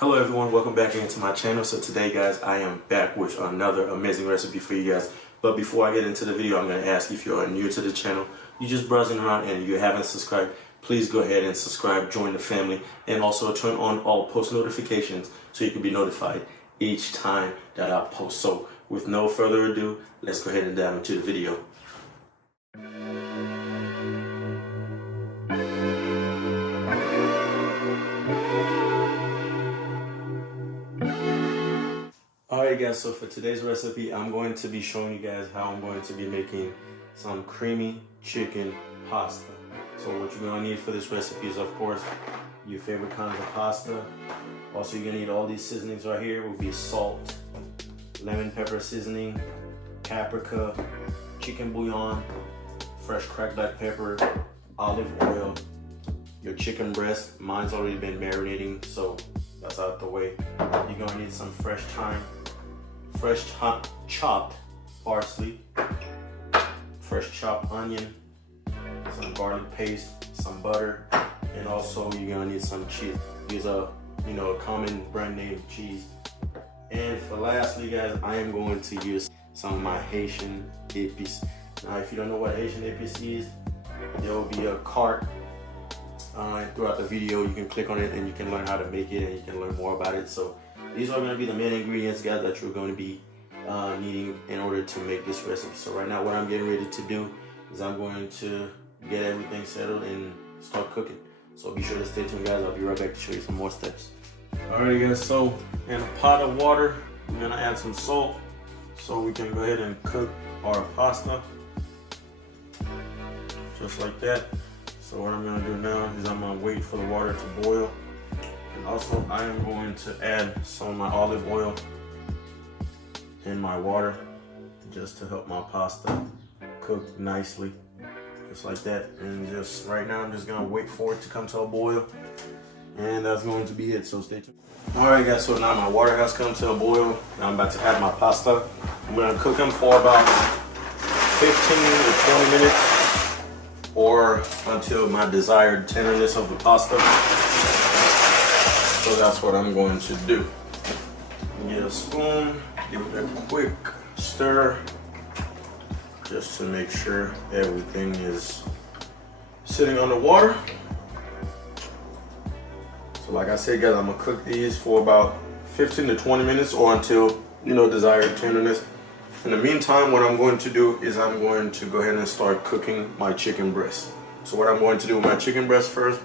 Hello everyone, welcome back into my channel. So today guys, I am back with another amazing recipe for you guys. But before I get into the video, I'm going to ask if you're new to the channel, you're just browsing around and you haven't subscribed, please go ahead and subscribe, join the family, and also turn on all post notifications so you can be notified each time that I post. So with no further ado, let's go ahead and dive into the video. Alright guys, so for today's recipe, I'm going to be showing you guys how I'm going to be making some creamy chicken pasta. So what you're going to need for this recipe is, of course, your favorite kinds of pasta. Also, you're going to need all these seasonings right here. It will be salt, lemon pepper seasoning, paprika, chicken bouillon, fresh cracked black pepper, olive oil, your chicken breast. Mine's already been marinating, so that's out the way. You're going to need some fresh thyme, fresh chopped parsley, fresh chopped onion, some garlic paste, some butter, and also you're gonna need some cheese. These are, a common brand name cheese. And for lastly guys, I am going to use some of my Haitian épices. Now if you don't know what Haitian épices is, there will be a card throughout the video. You can click on it and you can learn how to make it and you can learn more about it. So these are going to be the main ingredients guys that you're going to be needing in order to make this recipe. So right now what I'm getting ready to do is I'm going to get everything settled and start cooking. So be sure to stay tuned guys. I'll be right back to show you some more steps. Alright guys, so in a pot of water we're going to add some salt so we can go ahead and cook our pasta just like that. So what I'm going to do now is I'm going to wait for the water to boil. And also I am going to add some of my olive oil in my water just to help my pasta cook nicely, just like that. And just right now I'm just gonna wait for it to come to a boil, and that's going to be it, so stay tuned. Alright guys, so now my water has come to a boil. Now I'm about to add my pasta. I'm gonna cook them for about 15 to 20 minutes or until my desired tenderness of the pasta. So that's what I'm going to do. Get a spoon, give it a quick stir just to make sure everything is sitting on the water. So like I said guys, I'm gonna cook these for about 15 to 20 minutes or until desired tenderness. In the meantime, what I'm going to do is I'm going to go ahead and start cooking my chicken breast. So what I'm going to do with my chicken breast first,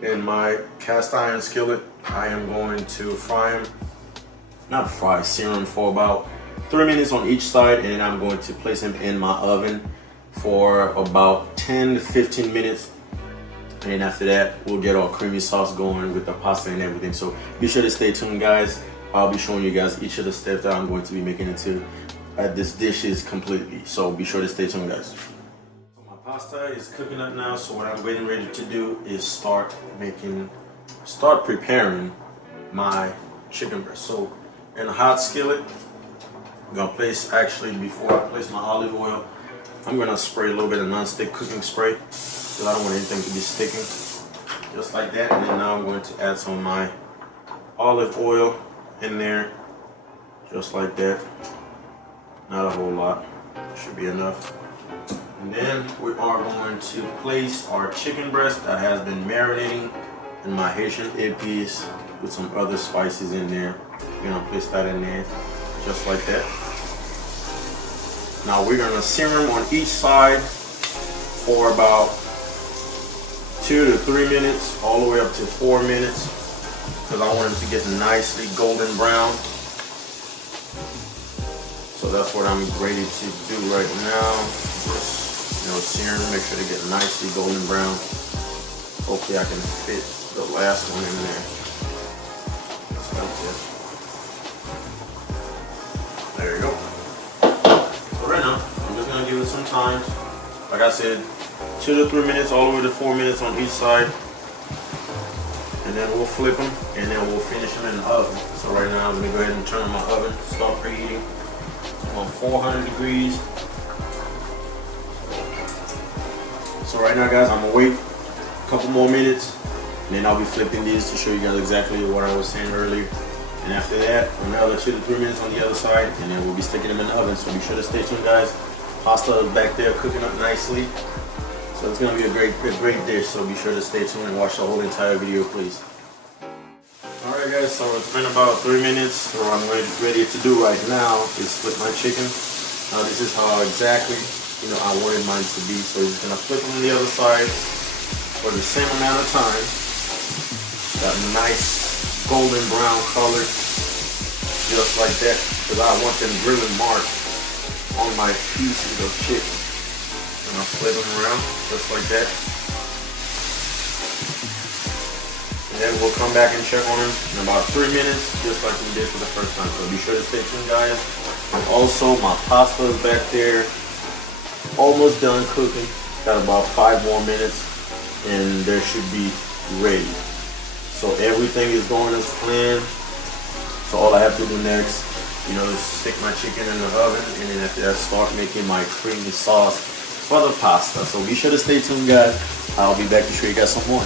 in my cast iron skillet, I am going to sear them for about 3 minutes on each side, and then I'm going to place them in my oven for about 10 to 15 minutes. And then after that, we'll get our creamy sauce going with the pasta and everything. So be sure to stay tuned guys. I'll be showing you guys each of the steps that I'm going to be making into this dish is completely. So be sure to stay tuned guys. Pasta is cooking up now, so what I'm getting ready to do is start preparing my chicken breast. So in a hot skillet, I'm gonna place, before I place my olive oil, I'm gonna spray a little bit of non-stick cooking spray because I don't want anything to be sticking, just like that. And then now I'm going to add some of my olive oil in there, just like that. Not a whole lot, should be enough. And then we are going to place our chicken breast that has been marinating in my Haitian épices with some other spices in there. We're gonna place that in there, just like that. Now we're gonna sear them on each side for about 2 to 3 minutes, all the way up to 4 minutes, because I want them to get nicely golden brown. So that's what I'm ready to do right now. Just sear them, make sure they get nicely golden brown. Hopefully I can fit the last one in there. Just like this. There you go. So right now, I'm just gonna give it some time. Like I said, 2 to 3 minutes, all the way to 4 minutes on each side. And then we'll flip them, and then we'll finish them in the oven. So right now, I'm gonna go ahead and turn on my oven, start preheating. I'm on 400 degrees. So right now guys, I'm gonna wait a couple more minutes And then I'll be flipping these to show you guys exactly what I was saying earlier. And after that, another 2 to 3 minutes on the other side, and then we'll be sticking them in the oven. So be sure to stay tuned, guys. Pasta is back there cooking up nicely. So it's gonna be a great dish. So be sure to stay tuned and watch the whole entire video, please. Alright guys, so it's been about 3 minutes. So what I'm ready to do right now is flip my chicken. Now this is how exactly, I wanted mine to be. So you're just gonna flip them on the other side for the same amount of time. That nice golden brown color, just like that, because I want them grilling marks on my pieces of chicken. And I'll flip them around just like that. And then we'll come back and check on them in about 3 minutes, just like we did for the first time. So be sure to stay tuned, guys. And also, my pasta is back there, almost done cooking. Got about 5 more minutes, and there should be ready. So everything is going as planned. So all I have to do next, is stick my chicken in the oven, and then after that, start making my creamy sauce for the pasta. So be sure to stay tuned, guys. I'll be back to show you guys some more.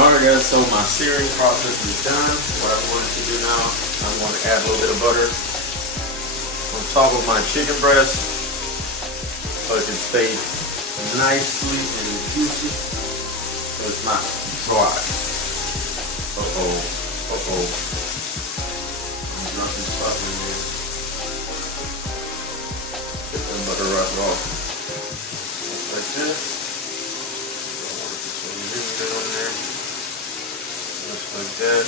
Alright guys, so my searing process is done. What I'm going to do now, I'm going to add a little bit of butter on top of my chicken breast so it can stay nicely and juicy so it's not dry. I'm dropping stuff in there. Get some butter right off. Just like this. I want to put some vinegar on there. Just like that.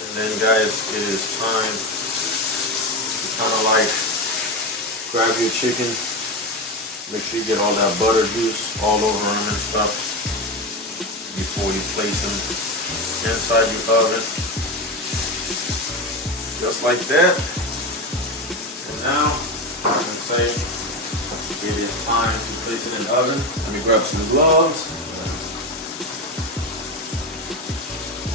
And then guys, it is time to kind of like grab your chicken. Make sure you get all that butter juice all over them and stuff before you place them inside your oven. Just like that. And now, I can say it is time to place it in the oven. Let me grab some gloves.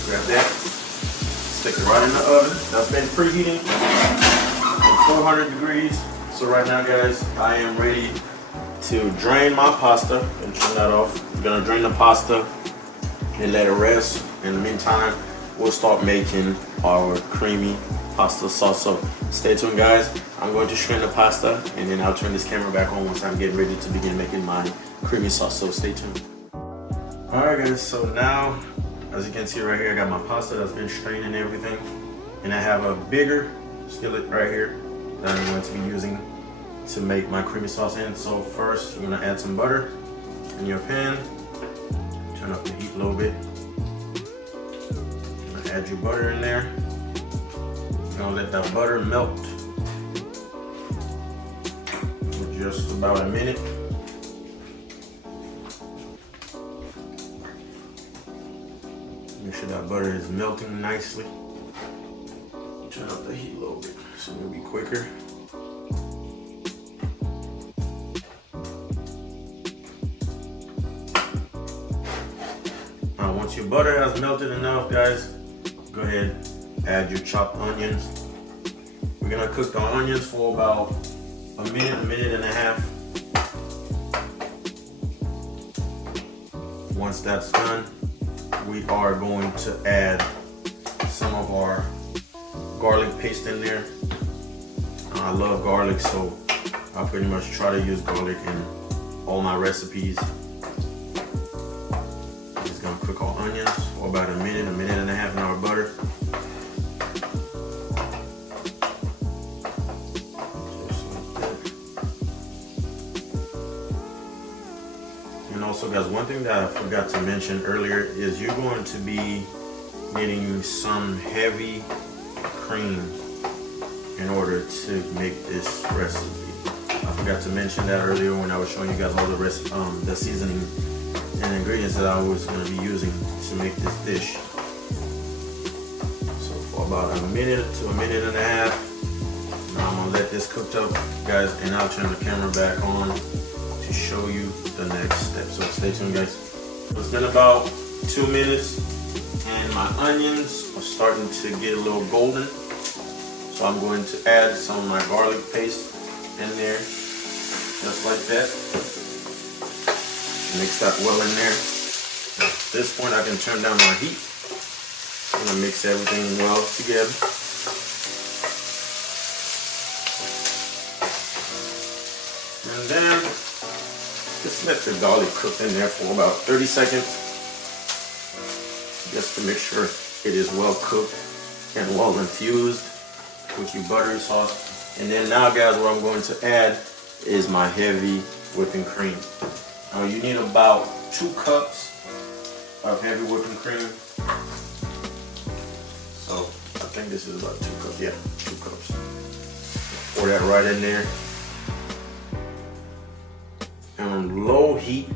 Grab that. Stick it right in the oven. That's been preheating at 400 degrees. So right now, guys, I am ready to drain my pasta and turn that off. I'm gonna drain the pasta and let it rest. In the meantime, we'll start making our creamy pasta sauce. So stay tuned, guys. I'm going to strain the pasta and then I'll turn this camera back on once I'm getting ready to begin making my creamy sauce. So stay tuned. Alright guys, so now as you can see right here, I got my pasta that's been strained and everything, and I have a bigger skillet right here that I'm going to be using to make my creamy sauce in. So first, you're gonna add some butter in your pan. Turn up the heat a little bit. You're gonna add your butter in there. You're gonna let that butter melt for just about a minute. Make sure that butter is melting nicely. Turn up the heat a little bit so it'll be quicker. Once your butter has melted enough, guys, go ahead, add your chopped onions. We're gonna cook the onions for about a minute and a half. Once that's done, we are going to add some of our garlic paste in there. I love garlic, so I pretty much try to use garlic in all my recipes. Cook our onions for about a minute and a half in our butter. Just like that. And also, guys, one thing that I forgot to mention earlier is you're going to be needing some heavy cream in order to make this recipe. I forgot to mention that earlier when I was showing you guys all the seasoning and ingredients that I was going to be using to make this dish. So for about a minute to a minute and a half, now I'm going to let this cook up, guys, and I'll turn the camera back on to show you the next step. So stay tuned, guys. So it's been about 2 minutes and my onions are starting to get a little golden. So I'm going to add some of my garlic paste in there, just like that. Mix that well in there. this point I can turn down my heat. I'm gonna mix everything well together. And then just let your garlic cook in there for about 30 seconds, just to make sure it is well cooked and well infused with your buttery sauce. And then now, guys, what I'm going to add is my heavy whipping cream. Now you need about 2 cups of heavy whipping cream. So I think this is about 2 cups. Yeah, 2 cups. Pour that right in there. And on low heat,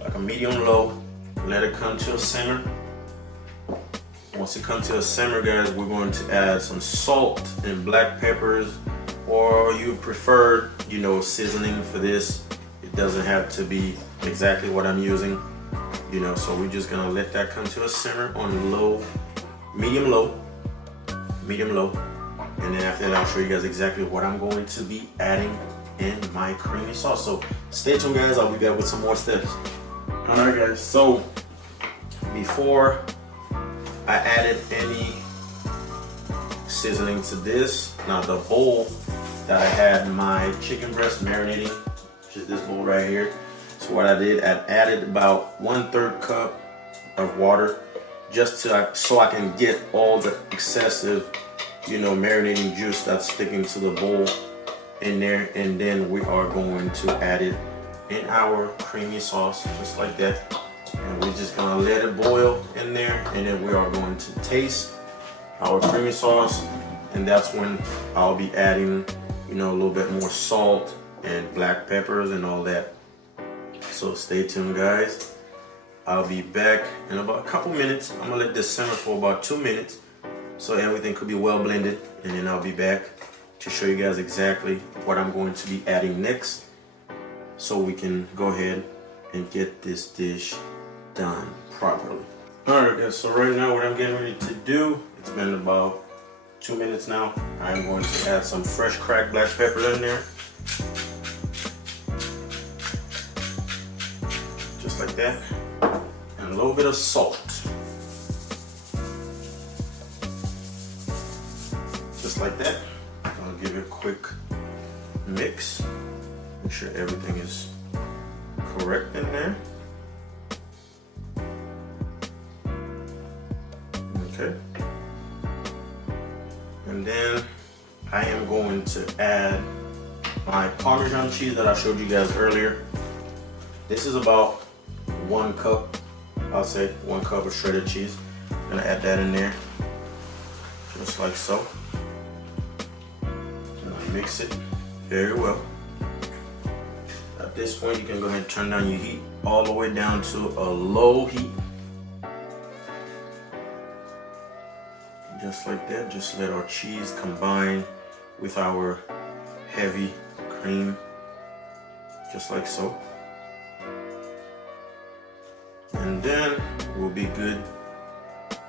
like a medium low, let it come to a simmer. Once it comes to a simmer, guys, we're going to add some salt and black peppers, or you prefer, you know, seasoning for this. It doesn't have to be exactly what I'm using, you know, so we're just gonna let that come to a simmer on low, medium low, and then after that I'll show you guys exactly what I'm going to be adding in my creamy sauce. So stay tuned, guys, I'll be back with some more steps. Alright, guys, so before I added any seasoning to this, now the bowl that I had my chicken breast marinating, which is this bowl right here. So what I did, I added about 1/3 cup of water, just so I can get all the excessive, you know, marinating juice that's sticking to the bowl in there. And then we are going to add it in our creamy sauce, just like that. And we're just gonna let it boil in there, and then we are going to taste our creamy sauce, and that's when I'll be adding, you know, a little bit more salt and black peppers and all that. So stay tuned, guys. I'll be back in about a couple minutes. I'm gonna let this simmer for about 2 minutes so everything could be well blended, and then I'll be back to show you guys exactly what I'm going to be adding next, so we can go ahead and get this dish done properly. Alright, guys, so right now what I'm getting ready to do, it's been about 2 minutes now. I'm going to add some fresh cracked black pepper in there. Just like that. And a little bit of salt. Just like that. I'll give it a quick mix. Make sure everything is correct in there. Okay. And then I am going to add my Parmesan cheese that I showed you guys earlier. This is about 1 cup, I'll say 1 cup of shredded cheese. I'm gonna add that in there, just like so. And I mix it very well. At this point, you can go ahead and turn down your heat all the way down to a low heat. Just like that, just let our cheese combine with our heavy cream, just like so. And then we'll be good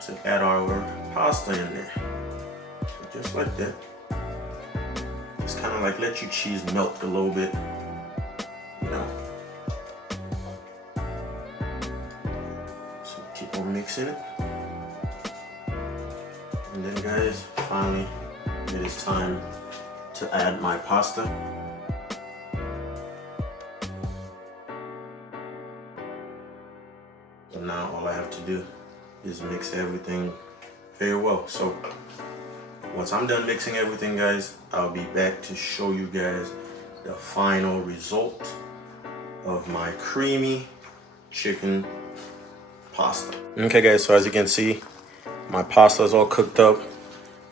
to add our pasta in there. So just like that. Just kind of like let your cheese melt a little bit, you know. So keep on mixing it. And then, guys, finally it is time to add my pasta. So now all I have to do is mix everything very well. So once I'm done mixing everything, guys, I'll be back to show you guys the final result of my creamy chicken pasta. Okay, guys, so as you can see, my pasta is all cooked up,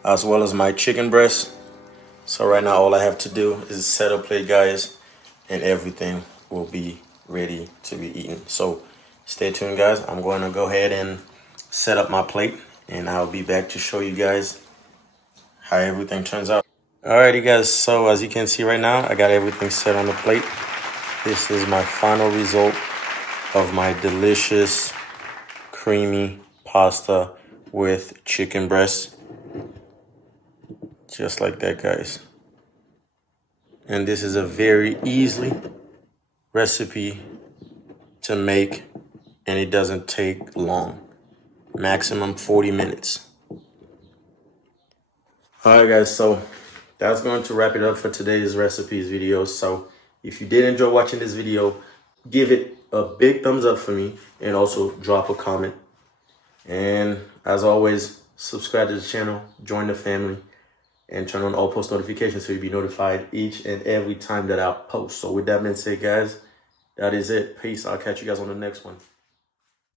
as well as my chicken breast. So right now all I have to do is set a plate, guys, and everything will be ready to be eaten. So stay tuned, guys. I'm going to go ahead and set up my plate, and I'll be back to show you guys how everything turns out. Alrighty, guys, so as you can see right now, I got everything set on the plate. This is my final result of my delicious creamy pasta with chicken breast, just like that, guys. And this is a very easy recipe to make and it doesn't take long. Maximum 40 minutes. Alright guys, so that's going to wrap it up for today's recipes video. So if you did enjoy watching this video, give it a big thumbs up for me and also drop a comment. And as always, subscribe to the channel, join the family, and turn on all post notifications so you'll be notified each and every time that I post. So with that being said, guys, that is it. Peace. I'll catch you guys on the next one.